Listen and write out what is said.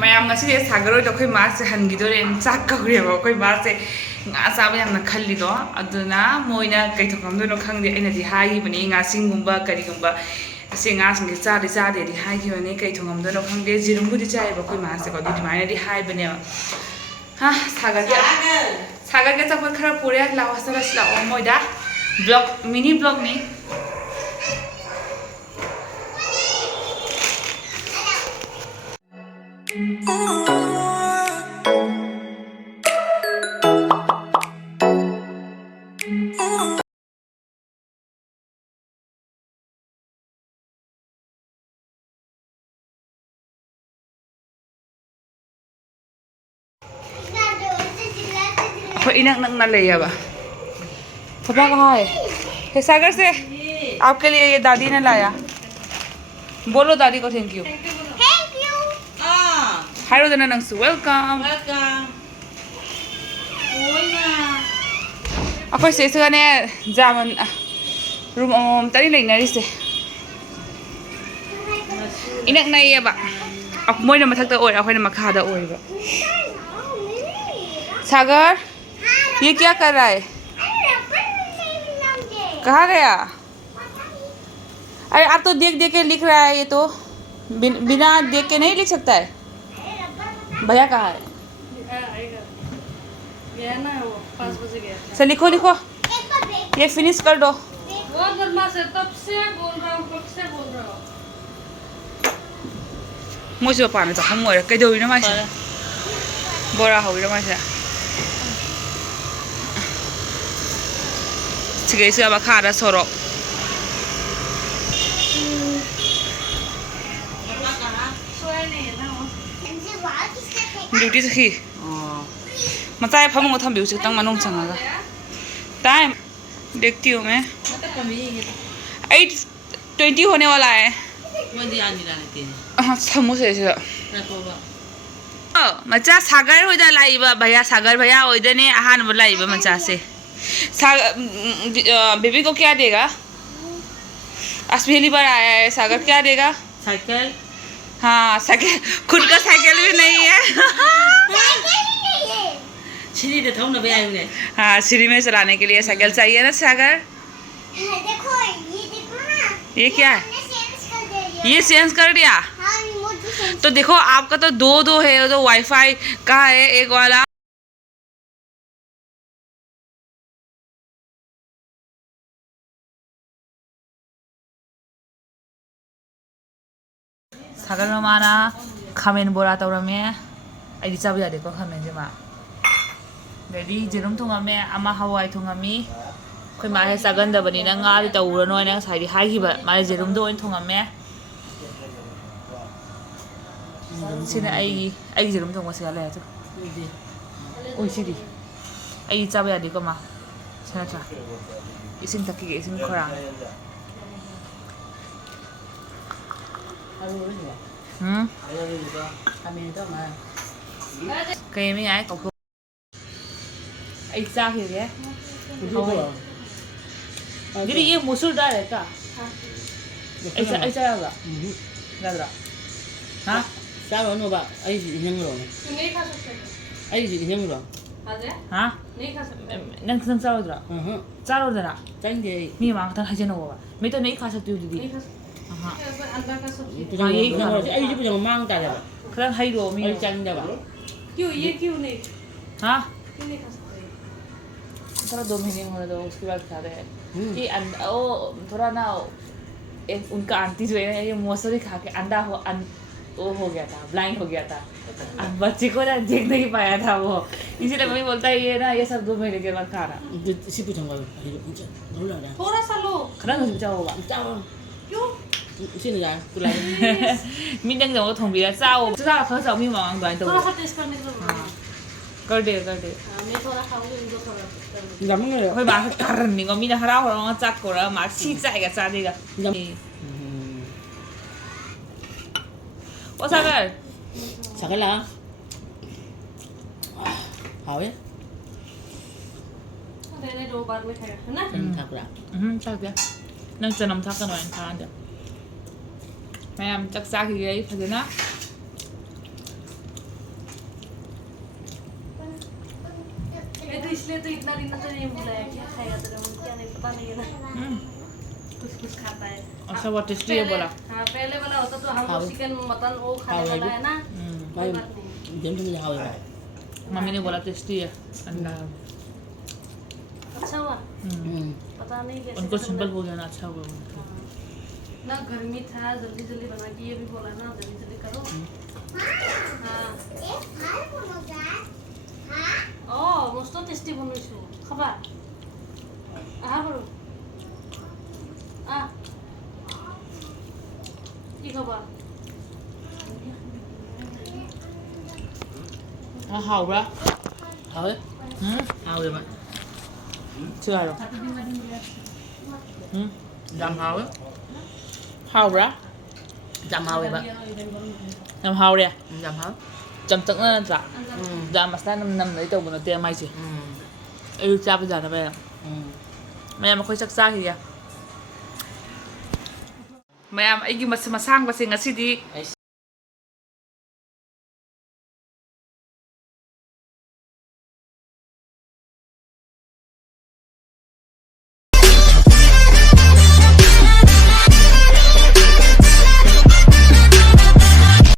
Ma'am ngasi sagar oi dokoi ma se han gidore chak kaure ba koi ma se nga sa ba yamna khalli do aduna moina kai thokam do no khangde aina di hai bani nga singumba kari gumba se nga sing cha de di hai gi ne kai thongam do no khangde jirum budi chai ba koi ma se ko di mai di hai bane ha sagar ke chak khara pure lawa sa la o moida blog mini blog ni इनक नक ना ले अब पापा कहाँ है? हे सागर से आपके लिए ये दादी ने लाया। बोलो दादी को thank you. Thank you. Hi रोदना नंगसु वेलकम। अखोई से इसका ने जामन रूम तरी नहीं नरी से इनक नहीं है बा अब मोई न मथक ता ओर अखोई न मखा दा ओर बा सागर ये क्या कर रहा है? कहाँ गया? अरे आप तो देख देख के लिख रहा है ये तो बिना देख के नहीं लिख सकता है। भैया कहाँ है? गया ना वो 5 बजे गया। सर लिखो लिखो ये फिनिश कर दो। बहुत बदमाश है तब से बोल रहा हूँ कब से बोल रहा हूँ। मुझे पाने तो हम और कई दो ना मासे बोरा हो ना मासे 지금 있어봐 가라 서로 ड्यूटी से ही मचाए फमंग थम बिउ तंग मनों चंगा टाइम देखती हूँ मैं 8:20 होने वाला है समोसे से मचा सागर होइदा लाइबा भैया सागर भैया होइदने आहान लाइबा मचा से बेबी को क्या देगा? आज पहली बार आया है सागर क्या देगा? साइकिल। हाँ साइकिल खुद का साइकिल भी नहीं है। सीढ़ी पे थोड़ा भी आए हुए। हाँ सीढ़ी में चलाने के लिए साइकिल चाहिए ना सागर? देखो ना ये क्या है? ये चेंज कर दिया। तो देखो आपका तो दो है तो वाईफाई का है एक वाला सागर माना खामेन बोरा तौरमे आई चाब यादेको खामेन जेमा रेडी जेरुम थोंगामे आमा हवाई थोंगामी खै माहे सागनदबनी ना nga ri तौरनो ना साइदि हागिबा मारे जेरुम दो ओइन थोंगामे सिने आई जेरुम थोंगा से लाया तो ओइ सिदि आई चाब यादेको मा छाचा इसिन तकी इसिन खरा कहीं में आए कौन ऐसा ही है दीदी ये मसूर दाल है क्या? ऐसा ऐसा होगा दादा हाँ sao rồi nó bảo ấy gì nhân rồi नहीं खा सकते ấy gì nhân rồi हाँ नहीं खा सकते नंग संग चारों दरा tránh gì मी मांग तंग हजे ना होगा मैं तो नहीं खा सकती हूँ दीदी नहीं खा सकते हाँ अंडा का सब्जी यही खा ấy chứ bây giờ mang cả rồi कल हाई रो मी ấy tránh ra bảo क्यों ये क्यों नहीं हाँ क्यों नहीं खा सकते थोड़ा 2 महीने हो रहे उसके बाद खा रहे हैं ये ओ थोड़ा ना एक उनका आंटी जो है ये मौसरी खा के अंडा वो हो गया था ब्लाइंड हो गया था बच्चे को ना देख नहीं पाया था वो इसीलिए मम्मी बोलता है ये ना ये सब 2 महीने के बाद खाना इसी पूछूंगा थोड़ा सा लो खरा कुछ बचा होगा क्यों xin rồi tôi lại mình đang giống thùng bia sao chứ sao khởi đầu mình mong đoàn tụ थोड़ा सा टेस्ट करने को कर दे मैं थोड़ा खाऊंगी इनको थोड़ा lắm người hơi bà cẩn mình có mình là hao rồi nó chặt cổ đó mà xí chạy cả ra đi cả ô sao vậy sao cái là hỏi मैंने 2 बार में खाया है ना thật là sao kìa nâng chân nằm thắt cái này ăn được mẹ em chắc xa thì ấy phải thế nào इसलिए तो इतना दिन तो नहीं बुलाया, क्या खाएगा तेरा मन, क्या नहीं पता नहीं है ना, कुछ खाता है। अच्छा बहुत टेस्टी है बोला। हाँ पहले वाला होता तो हम हाँ। चिकन मटन वो खाने हाँ, वाला है ना, भाई कोई बात नहीं। जम से जाओ यार मम्मी ने बोला टेस्टी है अंडा। अच्छा हुआ, पता नहीं कैसे उनको कैसे सिंपल बना- हो गया ना, अच्छा हुआ। हाँ। ना गर्मी था, जल्दी जल्दी बना के ये भी बोला ना जल्दी जल्दी करो। हाँ मस्त टेस्टी बनाइছো খাবা আহা বাৰু কি খাবা hào ra. hao ấy hao rồi mà Chưa hào đâu. Làm hào ấy. Hào ra. jam hao rồi mà Làm hào đi à? jam hao Chấm tận là dạ. Dạ mà sao năm lấy tàu của nó tiền may chứ. Ê cha bây giờ nó về. Mẹ mà khôi sắc xa kìa. Mẹ em ấy mà sang và sinh ngasi đi.